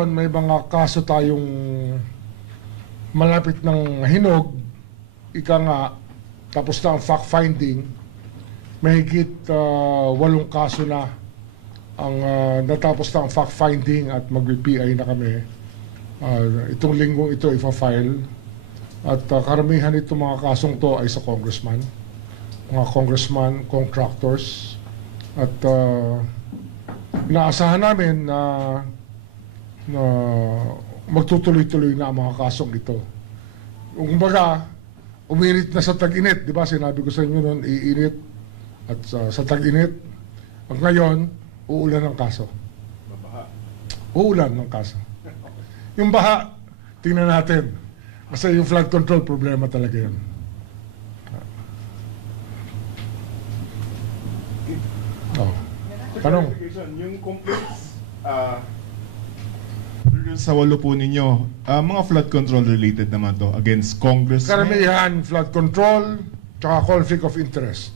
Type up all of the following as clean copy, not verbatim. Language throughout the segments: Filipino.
ngayon, may mga kaso tayong malapit ng hinog, ika nga, tapos na ang fact-finding, mahigit 8 kaso na ang natapos na ang fact-finding at mag-PI na kami. Itong linggong ito ipa-file. At karamihan itong mga kasong to ay sa congressman, mga congressman, contractors. At inaasahan namin na magtutuloy-tuloy na ang mga kasong ito. Kumbaga, uminit na sa tag-init, di ba? Sinabi ko sa inyo noon, iinit at sa tag-init. At ngayon, uulan ng kaso. Uulan ng kaso. Yung baha, tingnan natin. Kasi yung flood control, problema talaga yun. Oh. Tanong. Yung complaints sa 8 po ninyo, mga flood control related naman to against Congress? Karamihan, flood control, tsaka conflict of interest.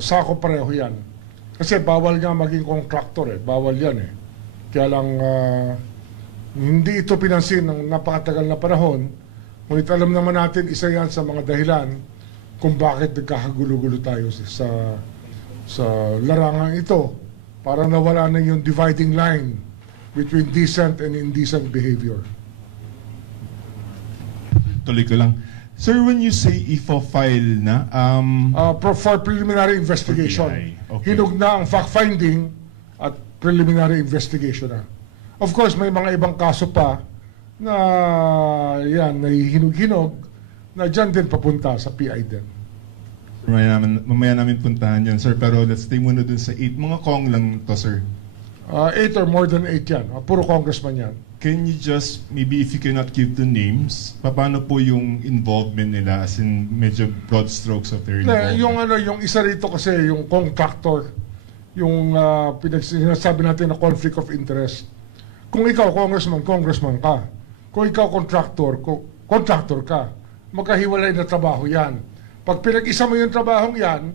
Sako pareho yan. Kasi bawal nga maging contractor eh. Bawal yan eh. Kaya lang, hindi ito pinansin ng napakatagal na panahon. Ngunit alam naman natin, isa yan sa mga dahilan kung bakit nagkakagulo-gulo tayo sa larangan ito para nawala na yung dividing line between decent and indecent behavior. Tuloy ko lang. Sir, when you say ifa-file na, For preliminary investigation. Okay. Hinog na ang fact-finding at preliminary investigation na. Of course, may mga ibang kaso pa na yan, nahihinog-hinog na dyan din papunta sa PI din. mamaya namin puntahan yan, sir. Pero let's stay muna dun sa 8. Mga Kong lang to, sir. 8 or more than 8 yan. Puro congressman yan. Can you just, maybe if you cannot give the names, paano po yung involvement nila, as in medyo broad strokes of their involvement? Yung isa rito kasi, yung contractor, yung sinasabi natin na conflict of interest. Kung ikaw congressman ka. Kung ikaw contractor ka. Magkahiwalay na trabaho yan. Pag pinag-isa mo yung trabahong yan,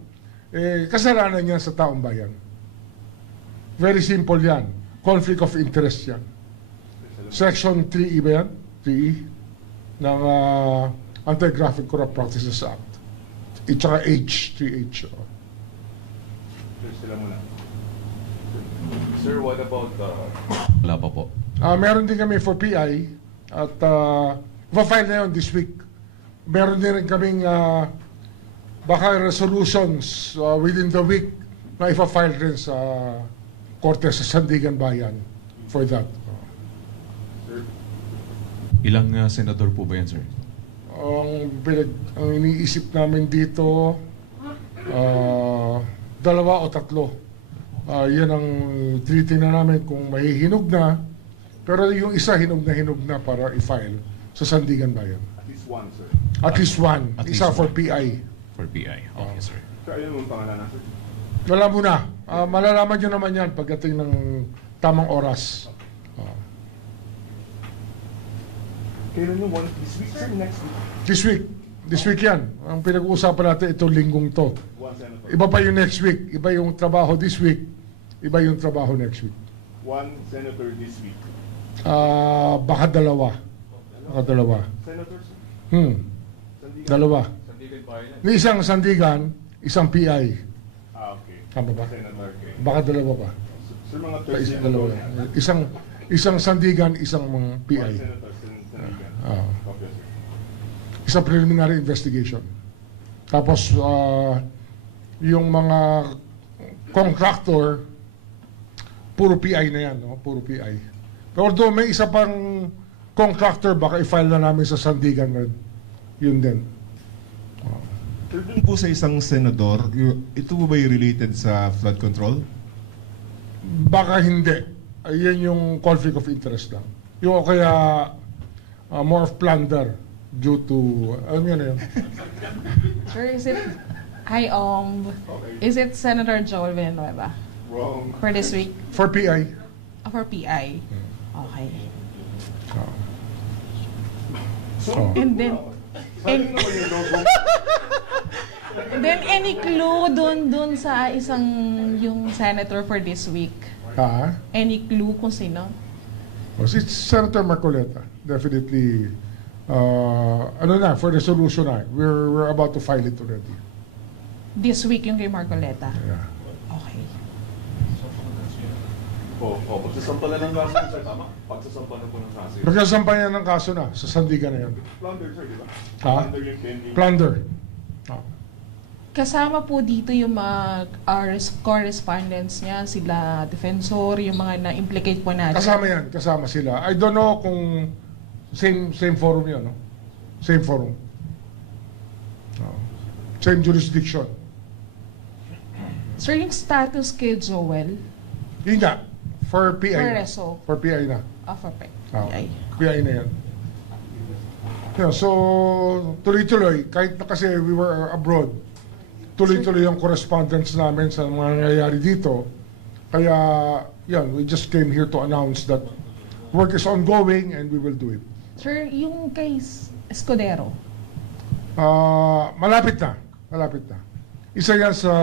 kasalanan yan sa taong bayan. Very simple yan. Conflict of interest yan. Section 3E ba yan? 3E ng Anti-Graphic Corrupt Practices Act. Tsaka H, 3H. Sila muna. Sir, what about wala pa po. Meron din kami for PI at ma-file na yun this week. Meron din rin kaming baka resolutions within the week na ipa-file rin sa Korte sa Sandigan Bayan for that. Ilang senador po ba yan, sir? Ang iniisip namin dito, 2 o 3. Yan ang tinitingnan namin kung mahihinog na. Pero yung isa hinog na para i-file sa Sandigan Bayan. At least one, sir. At least one. At Isa least for one. PI. For PI. Okay, sir. Sir, ayun mong pangalan na, sir. Wala muna. Malalaman nyo naman yan pagdating ng tamang oras. Kailan yung one? This week, sir? Next week? This week. This week yan. Ang pinag-uusapan natin itong linggong to. One senator. Iba pa yung next week. Iba yung trabaho this week. Iba yung trabaho next week. One senator this week. Baka 2. Baka 2. Senator, sir? Dalawa. Sandigan pa yan. May isang Sandigan, isang PI. Okay. Tama ba? Senator, okay. Baka 2 pa. Sir, mga Pa, third isang senator. 2. Isang Sandigan, isang mga One PI. senator, Sandigan. Ah. Okay, sir. Isang preliminary investigation. Tapos, yung mga contractor, puro PI na yan, no? Puro PI. Pero although may isa pang contractor, baka i-file na namin sa Sandigan rin. Yun din. Sir, dun po sa isang senador, ito po ba yung related sa flood control? Baka hindi. Yan yung conflict of interest lang. Yung kaya more of plunder due to, ano yun na yun? Sir, is it, hi, is it Senator Joel Villanueva Wrong. for this week? For PI. For PI? Okay. So, And then, sabi naman yung logo. then any clue dun sa isang, yung senator for this week? Ha? Any clue kung sino? It's Senator Marcoleta. Definitely, for resolution na. We're about to file it already. This week yung kay Marcoleta. Yeah. Okay. Pagsasampalan ng kaso, sir, tama? Pagsasampalan po ng kaso. Magkasampayan ng kaso na sa Sandigan na yan. Plunder, sir, di ba? Ha? Plunder yung pending. Plunder. Kasama po dito yung mga correspondents niya, sila defensor, yung mga na-implicate po natin. Kasama sila. I don't know kung same forum yun, no? Same forum. Same jurisdiction. Sir, yung status kay Joel, Yun nga, for PI na. Reso. For PI na. for PI na yan. Yeah, so, tuloy-tuloy, kahit na kasi we were abroad, tuloy-tuloy yung correspondence namin sa mga nangyayari dito. Kaya, yan, we just came here to announce that work is ongoing and we will do it. Sir, yung kay Escudero, Malapit na. Isa yan sa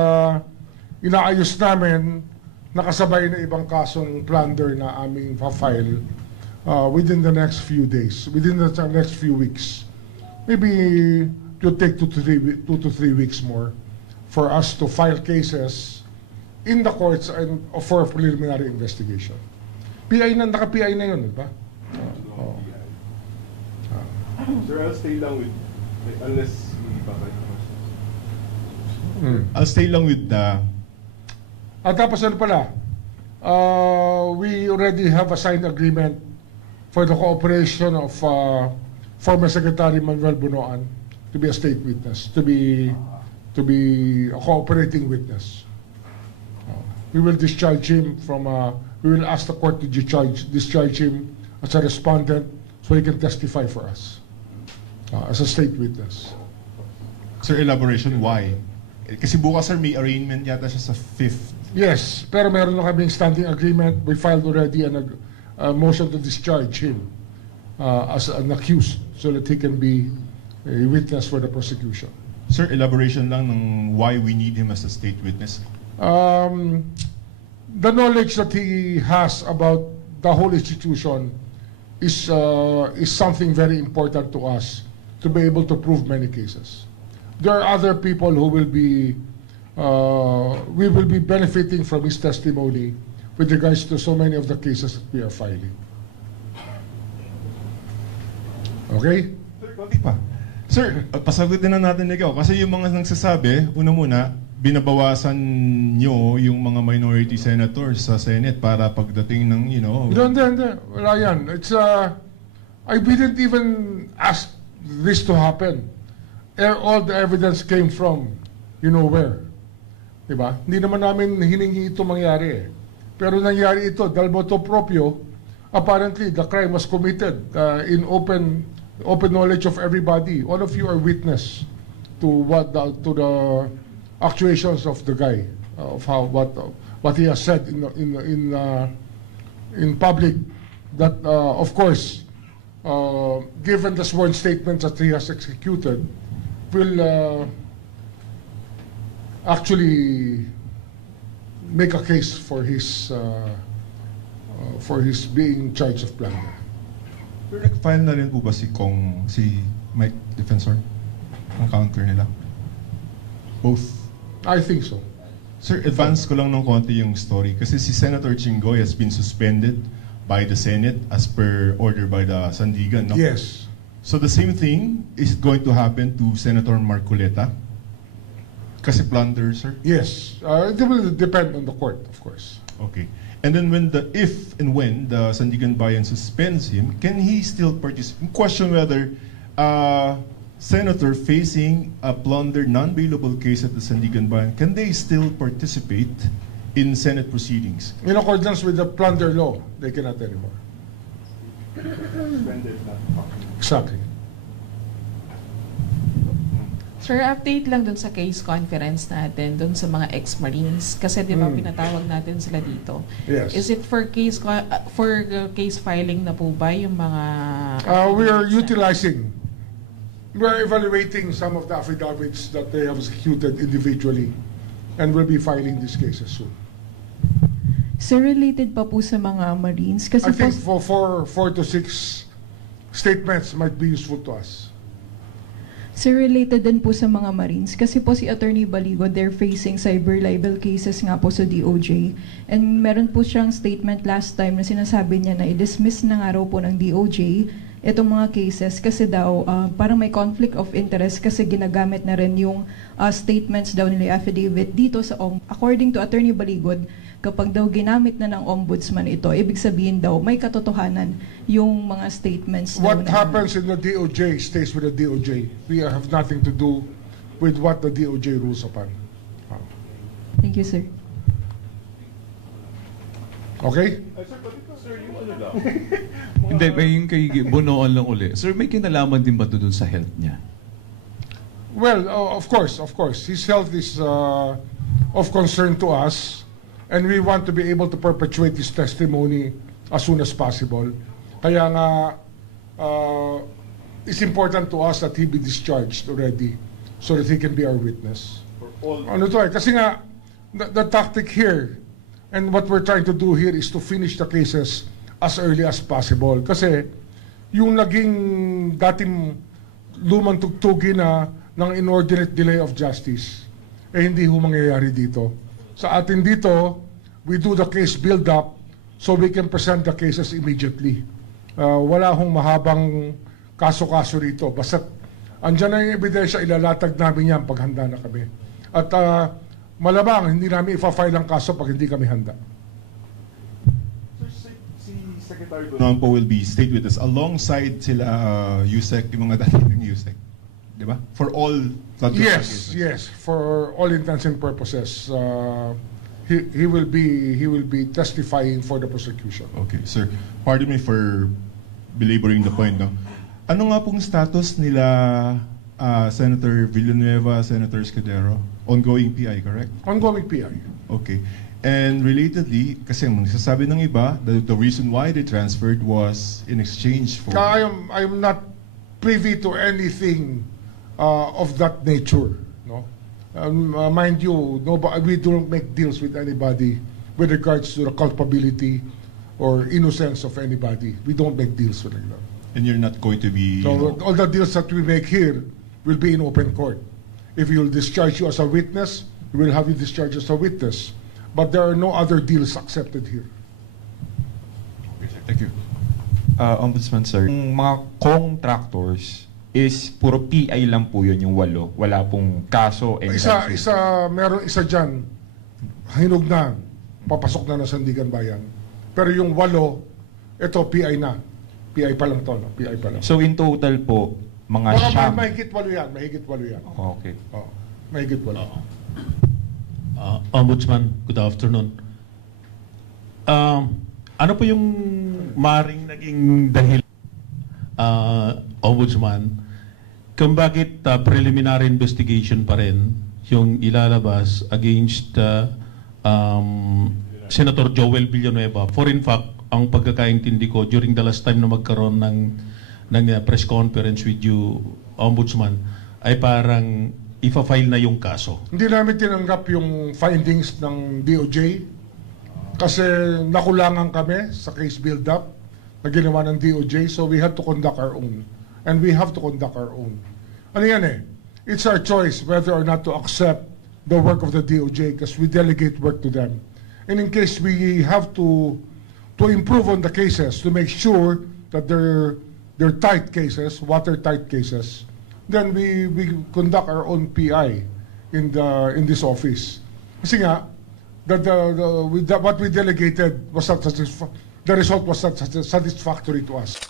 inaayos namin, nakasabay na ibang kasong plunder na aming pa-file within the next few days, within the next few weeks. Maybe it will take 2 to 3 weeks more for us to file cases in the courts and for preliminary investigation. Naka-PI na yun, di ba? Sir, I'll stay lang with, unless hindi pa kayo. I'll stay lang with the... At tapos ano pala, we already have a signed agreement for the cooperation of former Secretary Manuel Bunoan to be a state witness, to be a cooperating witness. We will discharge him from, we will ask the court to discharge him as a respondent so he can testify for us as a state witness. Sir, elaboration, why? Kasi bukas, sir, may arraignment yata siya sa 5th. Yes, pero meron na kaming standing agreement. We filed already a motion to discharge him as an accused so that he can be a witness for the prosecution. Sir, elaboration lang ng why we need him as a state witness. The knowledge that he has about the whole institution is something very important to us to be able to prove many cases. There are other people who will be we will be benefiting from his testimony with regards to so many of the cases that we are filing. Okay? Sir, konti pa. Sir, pasagutin na natin ikaw. Kasi yung mga nagsasabi, una muna, binabawasan nyo yung mga minority senators sa Senate para pagdating ng, Hindi. Wala yan. We didn't even ask this to happen. All the evidence came from, where. Diba? Hindi naman namin hiningi ito mangyari eh. Pero nangyari ito, dahil motu proprio, apparently the crime was committed in open knowledge of everybody. All of you are witness to the actuations of the guy, of what he has said in public. That of course, given the sworn statements that he has executed, will actually make a case for his being charged of plunder. Pero nag-file na rin po ba si Mike Defensor? Ang counter nila? Both? I think so. Sir, advance ko lang ng konti yung story. Kasi si Senator Chingoy has been suspended by the Senate as per order by the Sandigan, no? Yes. So the same thing is going to happen to Senator Marcoleta? Kasi plunder, sir? Yes. It will depend on the court, of course. Okay. And then if and when the Sandigan Bayan suspends him, can he still participate? Question whether senator facing a plunder non-bailable case at the Sandigan Bayan, can they still participate in Senate proceedings? In accordance with the plunder law, they cannot anymore. Exactly. Sir, update lang dun sa case conference natin, dun sa mga ex-Marines. Kasi di ba pinatawag natin sila dito. Yes. Is it for case filing na po ba yung mga... We are utilizing, we are evaluating some of the affidavits that they have executed individually and will be filing these cases soon. Sir, related pa po sa mga Marines. Kasi I think po, for 4 to 6 statements might be useful to us. Sir, related din po sa mga Marines. Kasi po si Attorney Baligo, they're facing cyber libel cases nga po sa DOJ. And meron po siyang statement last time na sinasabi niya na i-dismiss na nga raw po ng DOJ itong mga cases kasi daw parang may conflict of interest kasi ginagamit na rin yung statements daw nila affidavit dito sa according to Attorney Baligod, kapag daw ginamit na ng ombudsman ito, ibig sabihin daw may katotohanan yung mga statements daw What na- happens in the DOJ stays with the DOJ. We have nothing to do with what the DOJ rules upon. Thank you, sir. Okay? Sir, but sir, yung ano lang. Hindi, may yung kay Bonoan lang uli. Sir, may kinalaman din ba doon sa health niya? Well, of course. His health is of concern to us, and we want to be able to perpetuate his testimony as soon as possible. Kaya nga, it's important to us that he be discharged already so that he can be our witness. For all, Ano to eh, kasi nga, the tactic here, and what we're trying to do here is to finish the cases as early as possible. Kasi, yung naging dating lumang tugtugin na ng inordinate delay of justice, eh hindi ho mangyayari dito. Sa atin dito, we do the case build-up so we can present the cases immediately. Wala hong mahabang kaso-kaso rito. Basta andyan na yung ebidensya, ilalatag namin yan pag handa na kami. At malamang, hindi namin ipa-file ang kaso pag hindi kami handa. Sir, si Secretary Donovan po will be state with us alongside sila USEC, yung mga dati ng USEC. Di ba? For all flood control cases. Yes. For all intents and purposes, he will be testifying for the prosecution. Okay, sir. Pardon me for belaboring the point, no? Ano nga pong status nila Senator Villanueva, Senator Escudero? Ongoing PI, correct? Ongoing PI. Okay. And relatedly, kasi magsasabi ng iba, the reason why they transferred was in exchange for... I am not privy to anything of that nature. No, mind you, we don't make deals with anybody with regards to the culpability or innocence of anybody. We don't make deals with them. And you're not going to be... So all the deals that we make here will be in open court. If we will discharge you as a witness, we will have you discharged as a witness. But there are no other deals accepted here. Thank you. Ombudsman sir, yung mga contractors is puro PI lang po yun, yung 8. Wala pong kaso. Meron isa dyan, hinog na, papasok na sa Sandigan Bayan. Pero yung 8, ito PI na. PI pa lang to, no? PI pa lang. So in total po, mga siyam. Mahigit 8 yan, mahigit 8 yan. Okay. Oh, mahigit 8. Ombudsman, good afternoon. Ano po yung maring naging dahil, Ombudsman, kung bakit preliminary investigation pa rin yung ilalabas against Senator Joel Villanueva? For in fact, ang pagkakaintindi ko during the last time na magkaroon ng press conference with you, Ombudsman, ay parang ifa-file na yung kaso. Hindi namin tinanggap yung findings ng DOJ kasi nakulangan kami sa case build-up na ginawa ng DOJ, so we had to conduct our own. And we have to conduct our own. Ano yan eh? It's our choice whether or not to accept the work of the DOJ because we delegate work to them. And in case we have to improve on the cases, to make sure that they're tight cases, watertight cases, then we conduct our own PI in this office. Kasi nga, what we delegated was not the result was not satisfactory to us.